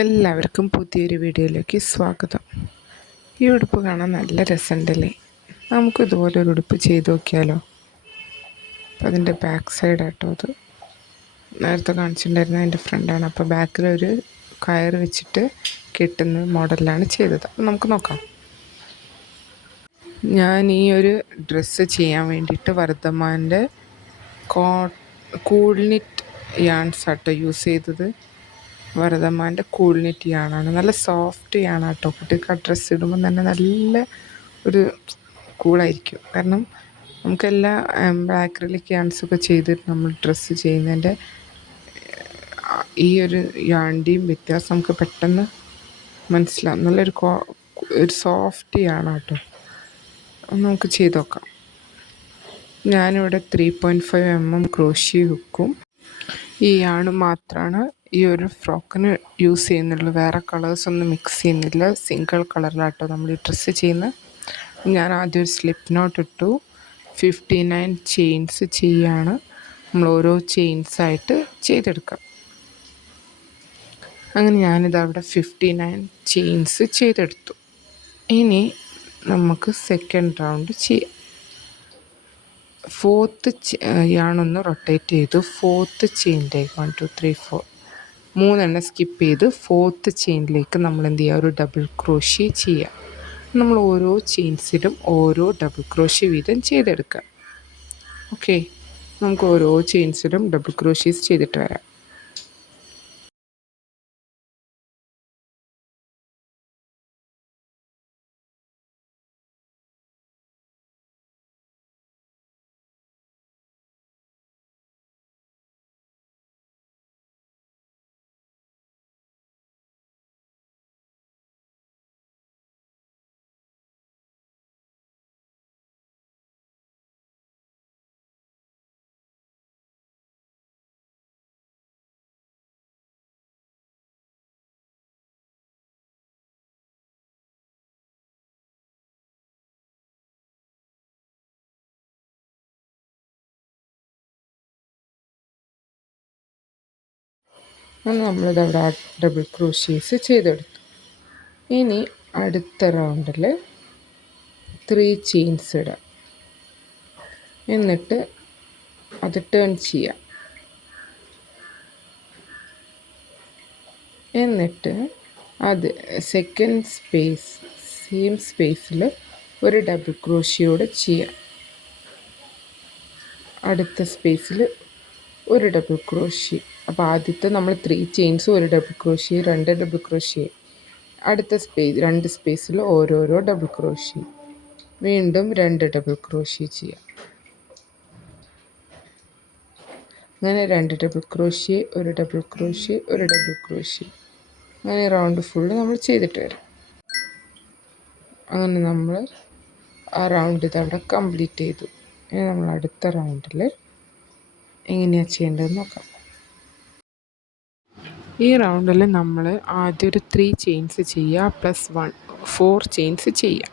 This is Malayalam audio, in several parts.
എല്ലാവർക്കും പുതിയൊരു വീഡിയോയിലേക്ക് സ്വാഗതം. ഈ ഉടുപ്പ് കാണാൻ നല്ല രസമുണ്ടല്ലേ? നമുക്ക് ഇതുപോലൊരു ഉടുപ്പ് ചെയ്ത് നോക്കിയാലോ? അപ്പം അതിൻ്റെ ബാക്ക് സൈഡാട്ടോ അത്. നേരത്തെ കാണിച്ചിട്ടുണ്ടായിരുന്ന എൻ്റെ ഫ്രണ്ടാണ്. അപ്പോൾ ബാക്കിലൊരു കയർ വെച്ചിട്ട് കെട്ടുന്ന മോഡലിലാണ് ചെയ്തത്. അപ്പം നമുക്ക് നോക്കാം. ഞാൻ ഈ ഒരു ഡ്രസ്സ് ചെയ്യാൻ വേണ്ടിയിട്ട് വർദ്ധമാൻ്റെ കൂൾനിറ്റ് യാൺസാട്ടോ യൂസ് ചെയ്തത്. വർദ്ധമാൻ്റെ കൂൾനിറ്റ് യാണാണ്. നല്ല സോഫ്റ്റ് യാണാട്ടോ. കുട്ടികൾക്ക് ആ ഡ്രസ്സ് ഇടുമ്പോൾ തന്നെ നല്ല ഒരു കൂളായിരിക്കും. കാരണം നമുക്കെല്ലാ ആക്രിലിക് യാൺസൊക്കെ ചെയ്തിട്ട് നമ്മൾ ഡ്രസ്സ് ചെയ്യുന്നതിൻ്റെ ഈ ഒരു യാണിൻ്റെയും വ്യത്യാസം നമുക്ക് പെട്ടെന്ന് മനസ്സിലാവും. നല്ലൊരു ഒരു സോഫ്റ്റ് യാണാട്ടോ. നമുക്ക് ചെയ്ത് നോക്കാം. ഞാനിവിടെ 3.5 mm ക്രോഷ്യ ഹുക്കും ഈ യാണും മാത്രമാണ് ഈ ഒരു ഫ്രോക്കിന് യൂസ് ചെയ്യുന്നുള്ളൂ. വേറെ കളേഴ്സൊന്നും മിക്സ് ചെയ്യുന്നില്ല. സിംഗിൾ കളറിലാട്ടോ നമ്മൾ ഈ ഡ്രസ്സ് ചെയ്യുന്നത്. ഞാൻ ആദ്യം ഒരു സ്ലിപ്പ് നോട്ട് ഇട്ടു. 59 ചെയിൻസ് ചെയ്യാണ്. നമ്മൾ ഓരോ ചെയിൻസായിട്ട് ചെയ്തെടുക്കാം. അങ്ങനെ ഞാനിതവിടെ 59 ചെയിൻസ് ചെയ്തെടുത്തു. ഇനി നമുക്ക് സെക്കൻഡ് റൗണ്ട് ചെയ്യാം. ഫോർത്ത് യാണൊന്ന് റൊട്ടേറ്റ് ചെയ്തു. ഫോർത്ത് ചെയിനിലേക്ക് 1 2 3 4 3 സ്കിപ്പ് ചെയ്ത് ഫോർത്ത് ചെയിനിലേക്ക് നമ്മൾ എന്ത് ചെയ്യുക, ഒരു ഡബിൾ ക്രോഷ്യ ചെയ്യുക. നമ്മൾ ഓരോ ചെയിൻസിലും ഓരോ ഡബിൾ ക്രോഷ്യ വീതം ചെയ്തെടുക്കുക. ഓക്കെ, നമുക്ക് ഓരോ ചെയിൻസിലും ഡബിൾ ക്രോഷ്യേസ് ചെയ്തിട്ട് വരാം. നമ്മളിതവിടെ ഡബിൾ ക്രോഷ്യേസ് ചെയ്തെടുത്തു. ഇനി അടുത്ത റൗണ്ടിൽ 3 ചെയിൻസ് ഇടാം. എന്നിട്ട് അത് ടേൺ ചെയ്യാം. എന്നിട്ട് അത് സെക്കൻഡ് സെയിം സ്പേസിൽ ഒരു ഡബിൾ ക്രോഷ്യോടെ ചെയ്യാം. അടുത്ത സ്പേസിൽ ഒരു ഡബിൾ ക്രോഷ്യ. അപ്പോൾ ആദ്യത്തെ നമ്മൾ 3 ചെയിൻസ്, ഒരു ഡബിൾ ക്രോഷ്യ, 2 ഡബിൾ ക്രോഷ്യ. അടുത്ത 2 സ്പേസിൽ ഓരോരോ ഡബിൾ ക്രോഷ്യ. വീണ്ടും 2 ഡബിൾ ക്രോഷ്യ ചെയ്യാം. അങ്ങനെ 2 ഡബിൾ ക്രോഷ്യ, ഒരു ഡബിൾ ക്രോഷ്യ, ഒരു ഡബിൾ ക്രോഷ്യ. അങ്ങനെ റൗണ്ട് ഫുള്ള് നമ്മൾ ചെയ്തിട്ട് വരാം. അങ്ങനെ നമ്മൾ ആ റൗണ്ട് ഇതവിടെ കംപ്ലീറ്റ് ചെയ്തു. ഇനി നമ്മൾ അടുത്ത റൗണ്ടിൽ എങ്ങനെയാണ് ചെയ്യേണ്ടതെന്ന് നോക്കാം. ഈ റൗണ്ടിൽ നമ്മൾ ആദ്യം ഒരു 3 ചെയിൻസ് ചെയ്യുക, +1 4 ചെയിൻസ് ചെയ്യുക.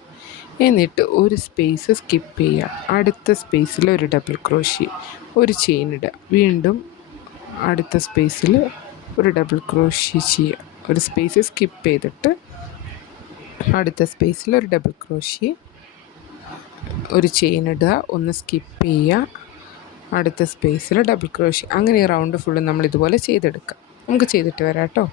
എന്നിട്ട് ഒരു സ്പേസ് സ്കിപ്പ് ചെയ്യുക. അടുത്ത സ്പേസിൽ ഒരു ഡബിൾ ക്രോഷ്യ, ഒരു ചെയിൻ ഇടുക. വീണ്ടും അടുത്ത സ്പേസിൽ ഒരു ഡബിൾ ക്രോഷ്യ ചെയ്യുക. ഒരു സ്പേസ് സ്കിപ്പ് ചെയ്തിട്ട് അടുത്ത സ്പേസിൽ ഒരു ഡബിൾ ക്രോഷ്യ, ഒരു ചെയിൻ ഇടുക, ഒന്ന് സ്കിപ്പ് ചെയ്യുക, അടുത്ത സ്പേസിൽ ഡബിൾ ക്രോഷ്യ. അങ്ങനെ ഈ റൗണ്ട് ഫുള്ള് നമ്മൾ ഇതുപോലെ ചെയ്തെടുക്കുക. നമുക്ക് ചെയ്തിട്ട് വരാം കേട്ടോ.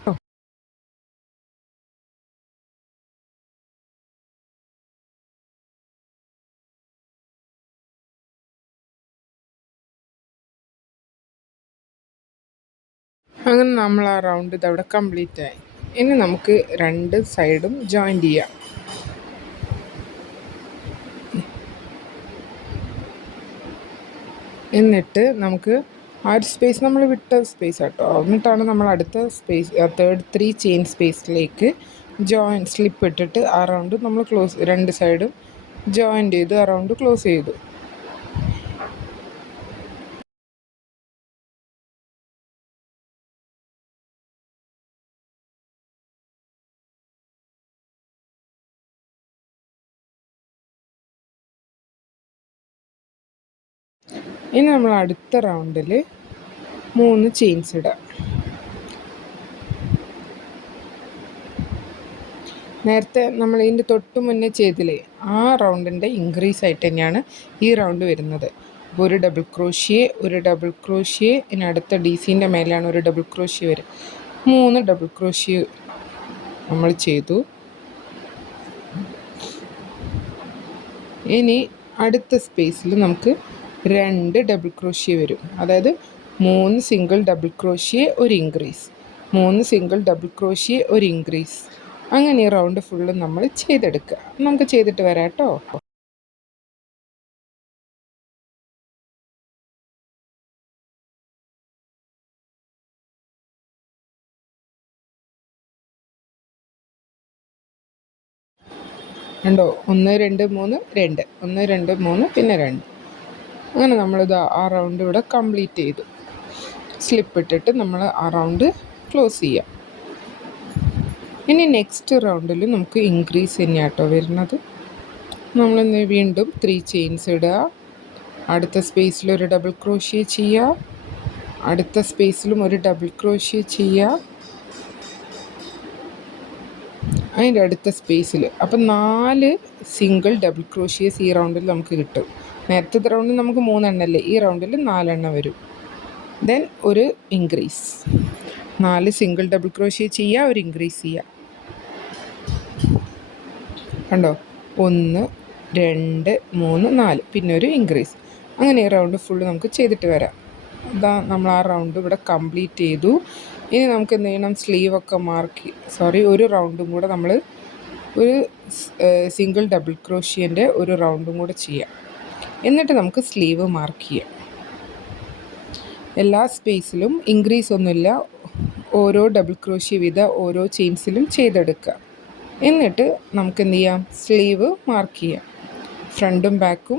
അങ്ങനെ നമ്മൾ ആ റൗണ്ട് ഇതവിടെ കംപ്ലീറ്റ് ആയി. ഇനി നമുക്ക് 2 സൈഡും ജോയിൻറ്റ് ചെയ്യാം. എന്നിട്ട് നമുക്ക് ആ ഒരു സ്പേസ് നമ്മൾ വിട്ട സ്പേസ് കേട്ടോ. എന്നിട്ടാണ് നമ്മൾ അടുത്ത സ്പേസ് 3 ചെയിൻ സ്പേസിലേക്ക് സ്ലിപ്പ് ഇട്ടിട്ട് ആ റൗണ്ട് നമ്മൾ 2 സൈഡും ജോയിൻറ്റ് ചെയ്ത് ആ റൗണ്ട് ക്ലോസ് ചെയ്തു. ഇനി നമ്മൾ അടുത്ത റൗണ്ടിൽ 3 ചെയിൻസ് ഇടാം. നേരത്തെ നമ്മൾ ഇതിൻ്റെ തൊട്ട് മുന്നേ ചെയ്തില്ലേ, ആ റൗണ്ടിൻ്റെ ഇൻക്രീസ് ആയിട്ട് തന്നെയാണ് ഈ റൗണ്ട് വരുന്നത്. അപ്പോൾ ഒരു ഡബിൾ ക്രോഷ്യ, ഒരു ഡബിൾ ക്രോഷ്യ, ഇനി അടുത്ത ഡി സിൻ്റെ മേലെയാണ് ഒരു ഡബിൾ ക്രോഷ്യ വരും. 3 ഡബിൾ ക്രോഷ്യ നമ്മൾ ചെയ്തു. ഇനി അടുത്ത സ്പേസിൽ നമുക്ക് 2 ഡബിൾ ക്രോഷ്യ വരും. അതായത് 3 സിംഗിൾ ഡബിൾ ക്രോഷ്യ, ഒരു ഇൻക്രീസ്, 3 സിംഗിൾ ഡബിൾ ക്രോഷ്യ, ഒരു ഇൻക്രീസ്. അങ്ങനെ ഈ റൗണ്ട് ഫുള്ള് നമ്മൾ ചെയ്തെടുക്കുക. നമുക്ക് ചെയ്തിട്ട് വരാം കേട്ടോ. കണ്ടോ, 1 2 3 2, 1 2 3 പിന്നെ 2. അങ്ങനെ നമ്മളിത് ആ റൗണ്ട് ഇവിടെ കംപ്ലീറ്റ് ചെയ്തു. സ്ലിപ്പ് ഇട്ടിട്ട് നമ്മൾ ആ റൗണ്ട് ക്ലോസ് ചെയ്യാം. ഇനി നെക്സ്റ്റ് റൗണ്ടിൽ നമുക്ക് ഇൻക്രീസ് തന്നെയാണ് കേട്ടോ വരുന്നത്. നമ്മൾ വീണ്ടും 3 ചെയിൻസ് ഇടുക, അടുത്ത സ്പേസിൽ ഒരു ഡബിൾ ക്രോഷ്യ ചെയ്യുക, അടുത്ത സ്പേസിലും ഒരു ഡബിൾ ക്രോഷ്യ ചെയ്യുക, അതിൻ്റെ അടുത്ത സ്പേസിൽ. അപ്പം 4 സിംഗിൾ ഡബിൾ ക്രോഷ്യസ് ഈ റൗണ്ടിൽ നമുക്ക് കിട്ടും. നേരത്തെ റൗണ്ടിൽ നമുക്ക് 3 എണ്ണമല്ലേ, ഈ റൗണ്ടിൽ 4 എണ്ണം വരും. ദെൻ ഒരു ഇൻക്രീസ്, 4 സിംഗിൾ ഡബിൾ ക്രോഷ്യ ചെയ്യുക, ഒരു ഇൻക്രീസ് ചെയ്യുക. കണ്ടോ, 1 2 3 4, പിന്നെ ഒരു ഇൻക്രീസ്. അങ്ങനെ ഈ റൗണ്ട് ഫുള്ള് നമുക്ക് ചെയ്തിട്ട് വരാം. ഇതാ നമ്മൾ ആ റൗണ്ട് ഇവിടെ കംപ്ലീറ്റ് ചെയ്തു. ഇനി നമുക്ക് എന്ത് ചെയ്യണം, സ്ലീവൊക്കെ ഒരു റൗണ്ടും കൂടെ നമ്മൾ ഒരു സിംഗിൾ ഡബിൾ ക്രോഷ്യൻ്റെ ഒരു റൗണ്ടും കൂടെ ചെയ്യാം. എന്നിട്ട് നമുക്ക് സ്ലീവ് മാർക്ക് ചെയ്യാം. എല്ലാ സ്പേസിലും ഇൻക്രീസ് ഒന്നുമില്ല, ഓരോ ഡബിൾ ക്രോഷ്യ വീതം ഓരോ ചെയിൻസിലും ചെയ്തെടുക്കുക. എന്നിട്ട് നമുക്ക് എന്ത് ചെയ്യാം, സ്ലീവ് മാർക്ക് ചെയ്യാം. ഫ്രണ്ടും ബാക്കും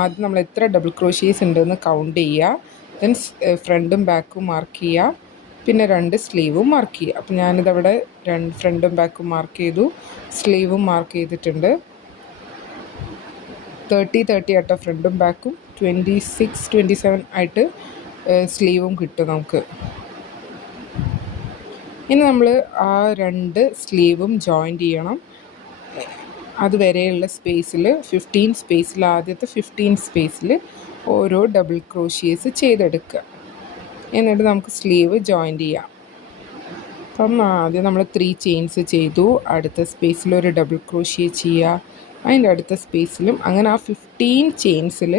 ആദ്യം നമ്മൾ എത്ര ഡബിൾ ക്രോഷ്യേസ് ഉണ്ടെന്ന് കൗണ്ട് ചെയ്യുക. ദെൻ ഫ്രണ്ടും ബാക്കും മാർക്ക് ചെയ്യുക, പിന്നെ 2 സ്ലീവും മാർക്ക് ചെയ്യുക. അപ്പോൾ ഞാനിതവിടെ ഫ്രണ്ടും ബാക്കും മാർക്ക് ചെയ്തു, സ്ലീവും മാർക്ക് ചെയ്തിട്ടുണ്ട്. 30 ആട്ടോ ഫ്രണ്ടും ബാക്കും, 27 ആയിട്ട് സ്ലീവും കിട്ടും നമുക്ക്. ഇനി നമ്മൾ ആ 2 സ്ലീവും ജോയിൻ്റ് ചെയ്യണം. അതുവരെയുള്ള സ്പേസിൽ 15 സ്പേസിൽ, ആദ്യത്തെ 15 സ്പേസിൽ ഓരോ ഡബിൾ ക്രോഷ്യേസ് ചെയ്തെടുക്കുക. എന്നിട്ട് നമുക്ക് സ്ലീവ് ജോയിൻ്റ് ചെയ്യാം. അപ്പം ആദ്യം നമ്മൾ 3 ചെയിൻസ് ചെയ്തു, അടുത്ത സ്പേസിൽ ഒരു ഡബിൾ ക്രോഷ്യ ചെയ്യുക, അതിൻ്റെ അടുത്ത സ്പേസിലും, അങ്ങനെ ആ 15 ചെയിൻസിൽ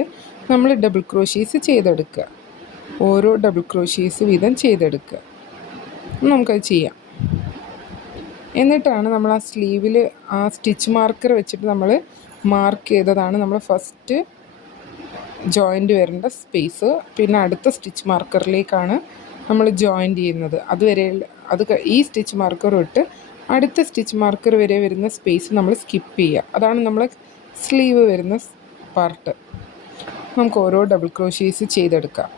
നമ്മൾ ഡബിൾ ക്രോഷ്യേസ് ചെയ്തെടുക്കുക. ഓരോ ഡബിൾ ക്രോഷ്യേസ് വീതം ചെയ്തെടുക്കുക. നമുക്കത് ചെയ്യാം. എന്നിട്ടാണ് നമ്മൾ ആ സ്ലീവിൽ ആ സ്റ്റിച്ച് മാർക്കർ വെച്ചിട്ട് നമ്മൾ മാർക്ക് ചെയ്തതാണ് നമ്മൾ ഫസ്റ്റ് ജോയിൻ്റ് വരേണ്ട സ്പേസ്. പിന്നെ അടുത്ത സ്റ്റിച്ച് മാർക്കറിലേക്കാണ് നമ്മൾ ജോയിൻ്റ് ചെയ്യുന്നത്. അതുവരെ ഈ സ്റ്റിച്ച് മാർക്കർ വിട്ട് അടുത്ത സ്റ്റിച്ച് മാർക്കർ വരെ വരുന്ന സ്പേസ് നമ്മൾ സ്കിപ്പ് ചെയ്യുക. അതാണ് നമ്മൾ സ്ലീവ് വരുന്ന പാർട്ട്. നമുക്ക് ഓരോ ഡബിൾ ക്രോഷ്യേസ് ചെയ്തെടുക്കാം.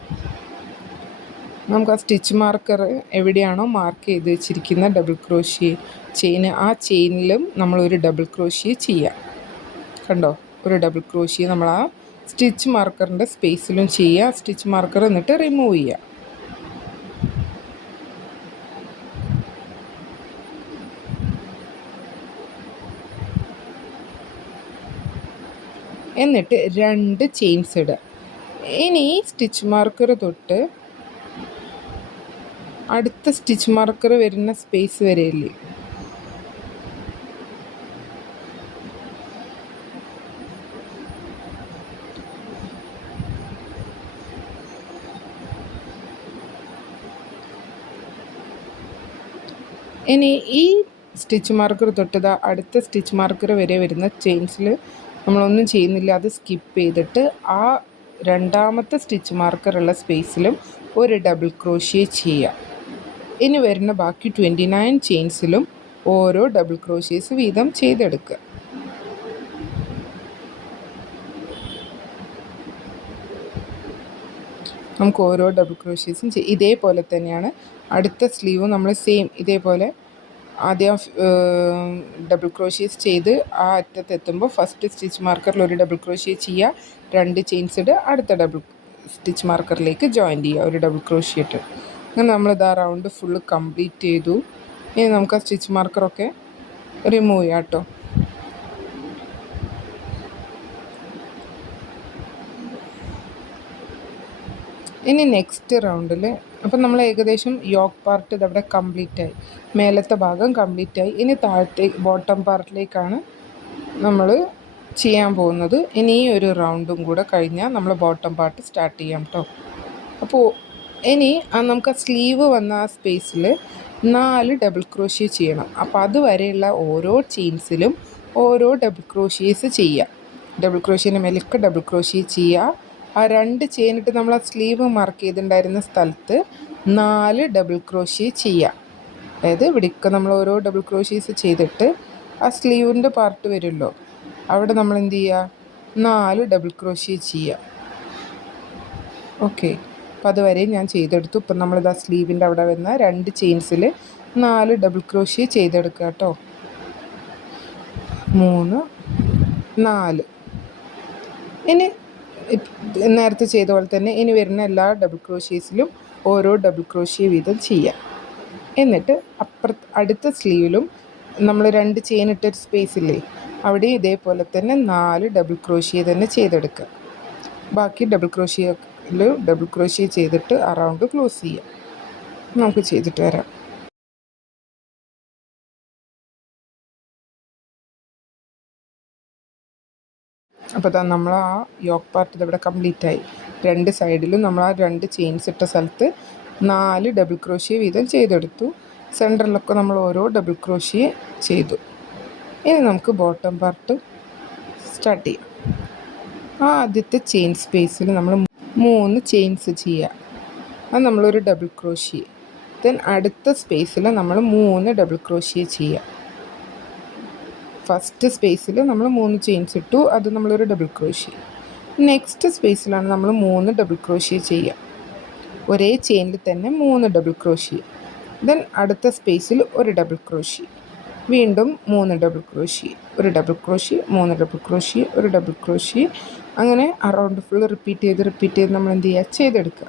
നമുക്ക് ആ സ്റ്റിച്ച് മാർക്കർ എവിടെയാണോ മാർക്ക് ചെയ്ത് വെച്ചിരിക്കുന്ന ഡബിൾ ക്രോഷ്യ ചെയിന്, ആ ചെയിനിലും നമ്മളൊരു ഡബിൾ ക്രോഷ്യ ചെയ്യാം. കണ്ടോ, ഒരു ഡബിൾ ക്രോഷ്യ നമ്മൾ ആ സ്റ്റിച്ച് മാർക്കറിൻ്റെ സ്പേസിലും ചെയ്യുക. സ്റ്റിച്ച് മാർക്കർ എന്നിട്ട് റിമൂവ് ചെയ്യുക. എന്നിട്ട് 2 ചെയിൻസ് ഇടുക. ഇനി സ്റ്റിച്ച് മാർക്കർ തൊട്ട് അടുത്ത സ്റ്റിച്ച് മാർക്കർ വരുന്ന സ്പേസ് വരെയില്ലേ, ഇനി ഈ സ്റ്റിച്ച് മാർക്കർ തൊട്ടത് അടുത്ത സ്റ്റിച്ച് മാർക്കർ വരെ വരുന്ന ചെയിൻസിൽ നമ്മളൊന്നും ചെയ്യുന്നില്ല, അത് സ്കിപ്പ് ചെയ്തിട്ട് ആ രണ്ടാമത്തെ സ്റ്റിച്ച് മാർക്കറുള്ള സ്പേസിലും ഒരു ഡബിൾ ക്രോഷ്യ ചെയ്യുക. ഇനി വരുന്ന ബാക്കി 29 ചെയിൻസിലും ഓരോ ഡബിൾ ക്രോഷ്യേസ് വീതം ചെയ്തെടുക്കുക. നമുക്ക് ഓരോ ഡബിൾ ക്രോഷ്യേസും ഇതേപോലെ തന്നെയാണ് അടുത്ത സ്ലീവും നമ്മൾ സെയിം ഇതേപോലെ ആദ്യം ഡബിൾ ക്രോഷ്യേസ് ചെയ്ത് ആ അറ്റത്തെത്തുമ്പോൾ ഫസ്റ്റ് സ്റ്റിച്ച് മാർക്കറിൽ ഒരു ഡബിൾ ക്രോഷ്യ ചെയ്യുക, 2 ചെയിൻസ് ഇടുക, അടുത്ത ഡബിൾ സ്റ്റിച്ച് മാർക്കറിലേക്ക് ജോയിൻ ചെയ്യുക, ഒരു ഡബിൾ ക്രോഷ്യ ഇട്ട്. അങ്ങനെ നമ്മളിത് ആ റൗണ്ട് ഫുള്ള് കംപ്ലീറ്റ് ചെയ്തു. ഇനി നമുക്ക് ആ സ്റ്റിച്ച് മാർക്കറൊക്കെ റിമൂവ് ചെയ്യാം കേട്ടോ. ഇനി നെക്സ്റ്റ് റൗണ്ടിൽ അപ്പം നമ്മൾ ഏകദേശം യോക്ക് പാർട്ട് ഇതവിടെ കംപ്ലീറ്റ് ആയി, മേലത്തെ ഭാഗം കംപ്ലീറ്റ് ആയി. ഇനി ബോട്ടം പാർട്ടിലേക്കാണ് നമ്മൾ ചെയ്യാൻ പോകുന്നത്. ഇനി ഈ ഒരു റൗണ്ടും കൂടെ കഴിഞ്ഞാൽ നമ്മൾ ബോട്ടം പാർട്ട് സ്റ്റാർട്ട് ചെയ്യാം കേട്ടോ. അപ്പോൾ ഇനി നമുക്ക് ആ സ്ലീവ് വന്ന ആ സ്പേസിൽ 4 ഡബിൾ ക്രോഷ്യ ചെയ്യണം. അപ്പോൾ അതുവരെയുള്ള ഓരോ ചെയിൻസിലും ഓരോ ഡബിൾ ക്രോഷ്യേസ് ചെയ്യുക. ഡബിൾ ക്രോഷ്യേൻ്റെ മേലേക്ക് ഡബിൾ ക്രോഷ്യ ചെയ്യുക. ആ 2 ചെയിനിട്ട് നമ്മൾ ആ സ്ലീവ് മാർക്ക് ചെയ്തിട്ടുണ്ടായിരുന്ന സ്ഥലത്ത് 4 ഡബിൾ ക്രോഷ്യ ചെയ്യുക. അതായത് ഇവിടേക്ക് നമ്മൾ ഓരോ ഡബിൾ ക്രോഷ്യേസ് ചെയ്തിട്ട് ആ സ്ലീവിൻ്റെ പാർട്ട് വരുമല്ലോ, അവിടെ നമ്മൾ എന്ത് ചെയ്യുക, 4 ഡബിൾ ക്രോഷ്യ ചെയ്യുക. ഓക്കെ, അപ്പോൾ അതുവരെ ഞാൻ ചെയ്തെടുത്തു. ഇപ്പം നമ്മളിത് ആ സ്ലീവിൻ്റെ അവിടെ വരുന്ന 2 ചെയിൻസിൽ 4 ഡബിൾ ക്രോഷ്യ ചെയ്തെടുക്കുക കേട്ടോ. 3 4. ഇനി നേരത്തെ ചെയ്ത പോലെ തന്നെ ഇനി വരുന്ന എല്ലാ ഡബിൾ ക്രോഷ്യേസിലും ഓരോ ഡബിൾ ക്രോഷ്യ വീതം ചെയ്യാം. എന്നിട്ട് അടുത്ത സ്ലീവിലും നമ്മൾ 2 ചെയിൻ ഇട്ടൊരു സ്പേസില്ലേ, അവിടെ ഇതേപോലെ തന്നെ 4 ഡബിൾ ക്രോഷ്യ തന്നെ ചെയ്തെടുക്കുക. ബാക്കി ഡബിൾ ക്രോഷ്യ ചെയ്തിട്ട് ആ റൗണ്ട് ക്ലോസ് ചെയ്യാം. നമുക്ക് ചെയ്തിട്ട് വരാം. അപ്പോൾ നമ്മൾ ആ യോക്ക് പാർട്ട് ഇതവിടെ കംപ്ലീറ്റ് ആയി. 2 സൈഡിലും നമ്മൾ ആ 2 ചെയിൻസ് ഇട്ട സ്ഥലത്ത് 4 ഡബിൾ ക്രോഷ്യ വീതം ചെയ്തെടുത്തു. സെൻറ്ററിലൊക്കെ നമ്മൾ ഓരോ ഡബിൾ ക്രോഷ്യ ചെയ്തു. ഇനി നമുക്ക് ബോട്ടം പാർട്ട് സ്റ്റാർട്ട് ചെയ്യാം. ആ ആദ്യത്തെ ചെയിൻ സ്പേസിൽ നമ്മൾ 3 ചെയിൻസ് ചെയ്യുക. അത് നമ്മളൊരു ഡബിൾ ക്രോഷ്യ. ദെൻ അടുത്ത സ്പേസിൽ നമ്മൾ 3 ഡബിൾ ക്രോഷ്യ ചെയ്യുക. ഫസ്റ്റ് സ്പേസിൽ നമ്മൾ 3 ചെയിൻസ് ഇട്ടു, അത് നമ്മളൊരു ഡബിൾ ക്രോഷ്യ. നെക്സ്റ്റ് സ്പേസിലാണ് നമ്മൾ 3 ഡബിൾ ക്രോഷ്യ ചെയ്യുക. ഒരേ ചെയിനിൽ തന്നെ 3 ഡബിൾ ക്രോഷ്യ. ദെൻ അടുത്ത സ്പേസിൽ ഒരു ഡബിൾ ക്രോഷ്യ, വീണ്ടും 3 ഡബിൾ ക്രോഷ്യ, ഒരു ഡബിൾ ക്രോഷ്യ, 3 ഡബിൾ ക്രോഷ്യ, ഒരു ഡബിൾ ക്രോഷ്യ. അങ്ങനെ അറൗണ്ട് ഫുൾ റിപ്പീറ്റ് ചെയ്ത് നമ്മൾ എന്ത് ചെയ്യുക, ചെയ്തെടുക്കുക.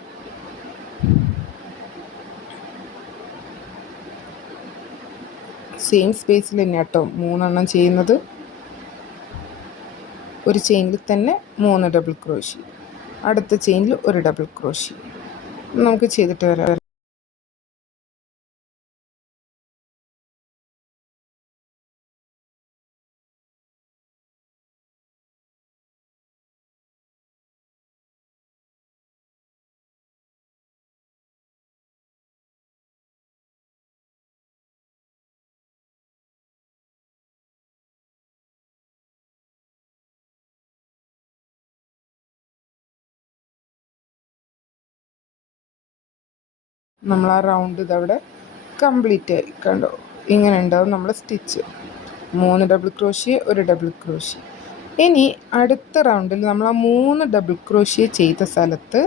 സെയിം സ്പേസിൽ തന്നെ കേട്ടോ 3 ചെയ്യുന്നത്. ഒരു ചെയിനിൽ തന്നെ 3 ഡബിൾ ക്രോഷ്യ, അടുത്ത ചെയിനിൽ ഒരു ഡബിൾ ക്രോഷ്യ. നമുക്ക് ചെയ്തിട്ട് വരാം. നമ്മൾ ആ റൗണ്ട് ഇതവിടെ കംപ്ലീറ്റ് ആയി. കണ്ടോ, ഇങ്ങനെ ഉണ്ടാവും നമ്മൾ സ്റ്റിച്ച്. 3 ഡബിൾ ക്രോഷ്യ, ഒരു ഡബിൾ ക്രോഷ്യ. ഇനി അടുത്ത റൗണ്ടിൽ നമ്മൾ ആ 3 ഡബിൾ ക്രോഷ്യ ചെയ്ത സ്ഥലത്ത്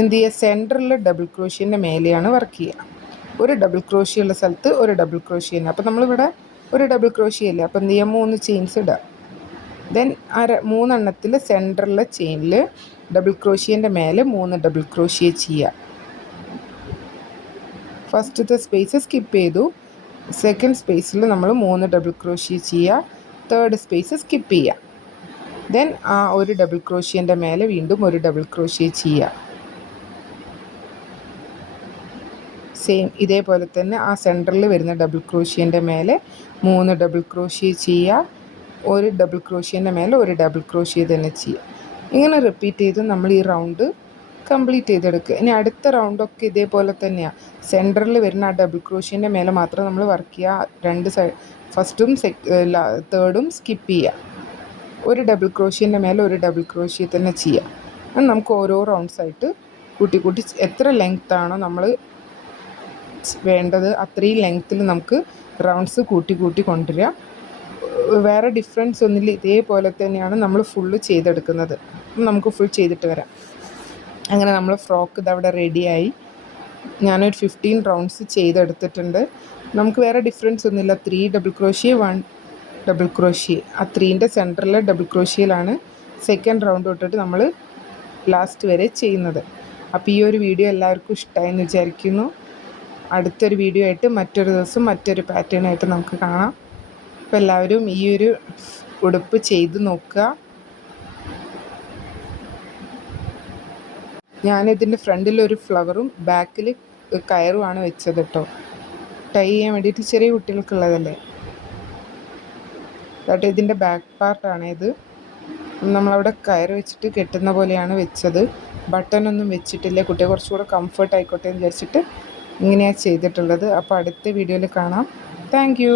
എന്ത് ചെയ്യുക, സെൻറ്ററിൽ ഡബിൾ ക്രോഷ്യൻ്റെ മേലെയാണ് വർക്ക് ചെയ്യുക. ഒരു ഡബിൾ ക്രോഷ്യ ഉള്ള സ്ഥലത്ത് ഒരു ഡബിൾ ക്രോഷ്യ തന്നെ. അപ്പോൾ നമ്മളിവിടെ ഒരു ഡബിൾ ക്രോഷ്യ ഇല്ല, അപ്പോൾ എന്ത് ചെയ്യുക, 3 ചെയിൻസ് ഇടുക. ദെൻ 3 സെൻറ്ററിലെ ചെയിനിൽ ഡബിൾ ക്രോഷ്യൻ്റെ മേലെ 3 ഡബിൾ ക്രോഷ്യ ചെയ്യുക. ഫസ്റ്റത്തെ സ്പേസ് സ്കിപ്പ് ചെയ്തു. സെക്കൻഡ് സ്പേസിൽ നമ്മൾ 3 ഡബിൾ ക്രോഷ്യ ചെയ്യുക. തേർഡ് സ്പേസ് സ്കിപ്പ് ചെയ്യുക. ദെൻ ആ ഒരു ഡബിൾ ക്രോഷ്യൻ്റെ മേലെ വീണ്ടും ഒരു ഡബിൾ ക്രോഷ്യ ചെയ്യുക. സെയിം ഇതേപോലെ തന്നെ ആ സെൻറ്ററിൽ വരുന്ന ഡബിൾ ക്രോഷ്യൻ്റെ മേലെ 3 ഡബിൾ ക്രോഷ്യ ചെയ്യുക. ഒരു ഡബിൾ ക്രോഷ്യൻ്റെ മേലെ ഒരു ഡബിൾ ക്രോഷ്യ തന്നെ ചെയ്യുക. ഇങ്ങനെ റിപ്പീറ്റ് ചെയ്ത് നമ്മൾ ഈ റൗണ്ട് കംപ്ലീറ്റ് ചെയ്തെടുക്കുക. ഇനി അടുത്ത റൗണ്ടൊക്കെ ഇതേപോലെ തന്നെയാണ്. സെൻറ്ററിൽ വരുന്ന ആ ഡബിൾ ക്രോഷ്യൻ്റെ മേലെ മാത്രം നമ്മൾ വർക്ക് ചെയ്യുക. 2 സൈഡ് ഫസ്റ്റും തേർഡും സ്കിപ്പ് ചെയ്യുക. ഒരു ഡബിൾ ക്രോഷ്യൻ്റെ മേലെ ഒരു ഡബിൾ ക്രോഷ്യ തന്നെ ചെയ്യുക. നമുക്ക് ഓരോ റൗണ്ട്സായിട്ട് കൂട്ടി എത്ര ലെങ്ത്താണോ നമ്മൾ വേണ്ടത് അത്രയും ലെങ്ത്തിൽ നമുക്ക് റൗണ്ട്സ് കൂട്ടി കൊണ്ടുവരിക. വേറെ ഡിഫറൻസ് ഒന്നുമില്ല, ഇതേപോലെ തന്നെയാണ് നമ്മൾ ഫുള്ള് ചെയ്തെടുക്കുന്നത്. നമുക്ക് ഫുൾ ചെയ്തിട്ട് വരാം. അങ്ങനെ നമ്മൾ ഫ്രോക്ക് ഇതവിടെ റെഡിയായി. ഞാനൊരു 15 റൗണ്ട്സ് ചെയ്തെടുത്തിട്ടുണ്ട്. നമുക്ക് വേറെ ഡിഫറൻസ് ഒന്നുമില്ല. 3 ഡബിൾ ക്രോഷ്യ, 1 ഡബിൾ ക്രോഷ്യ. ആ 3ൻ്റെ സെൻറ്ററിലെ ഡബിൾ ക്രോഷ്യയിലാണ് സെക്കൻഡ് റൗണ്ട് തൊട്ടിട്ട് നമ്മൾ ലാസ്റ്റ് വരെ ചെയ്യുന്നത്. അപ്പോൾ ഈ ഒരു വീഡിയോ എല്ലാവർക്കും ഇഷ്ടമായെന്ന് വിചാരിക്കുന്നു. അടുത്തൊരു വീഡിയോ ആയിട്ട് മറ്റൊരു ദിവസം മറ്റൊരു പാറ്റേണായിട്ട് നമുക്ക് കാണാം. അപ്പോൾ എല്ലാവരും ഈ ഒരു ഉടുപ്പ് ചെയ്ത് നോക്കുക. ഞാനിതിൻ്റെ ഫ്രണ്ടിലൊരു ഫ്ലവറും ബാക്കിൽ കയറുമാണ് വെച്ചത് കേട്ടോ. ടൈ ചെയ്യാൻ വേണ്ടിയിട്ട് ചെറിയ കുട്ടികൾക്കുള്ളതല്ലേ. കേട്ടോ ഇതിൻ്റെ ബാക്ക് പാർട്ടാണ് ഇത്. നമ്മളവിടെ കയറ് വെച്ചിട്ട് കെട്ടുന്ന പോലെയാണ് വെച്ചത്. ബട്ടണൊന്നും വെച്ചിട്ടില്ല. കുട്ടിയെ കുറച്ചുകൂടെ കംഫർട്ട് ആയിക്കോട്ടെ എന്ന് വിചാരിച്ചിട്ട് ഇങ്ങനെയാണ് ചെയ്തിട്ടുള്ളത്. അപ്പോൾ അടുത്ത വീഡിയോയിൽ കാണാം. Thank you.